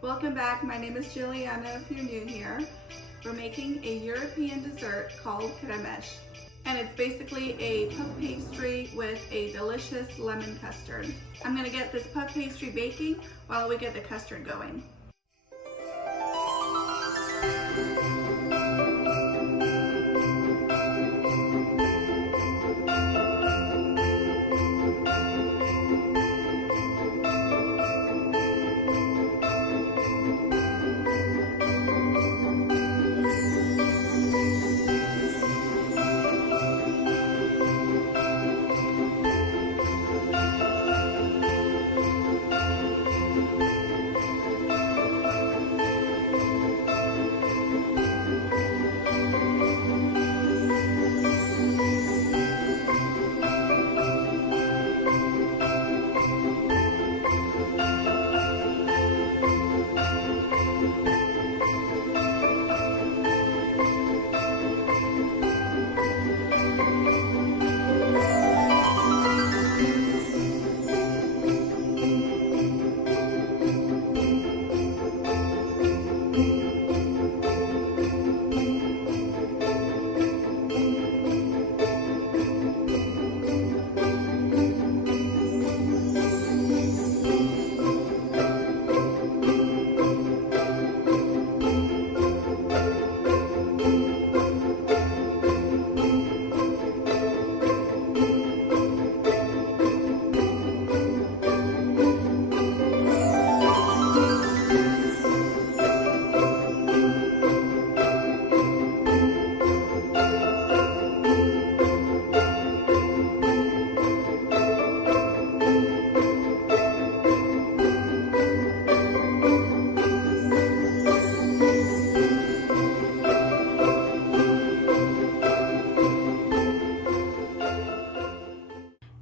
Welcome back. My name is Juliana if you're new here. We're making a European dessert called Cremes. And it's basically a puff pastry with a delicious lemon custard. I'm gonna get this puff pastry baking while we get the custard going.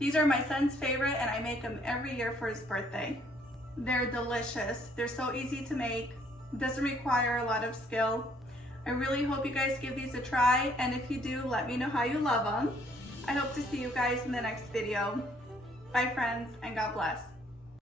These are my son's favorite and I make them every year for his birthday. They're delicious. They're so easy to make. Doesn't require a lot of skill. I really hope you guys give these a try, and if you do, let me know how you love them. I hope to see you guys in the next video. Bye friends, and God bless.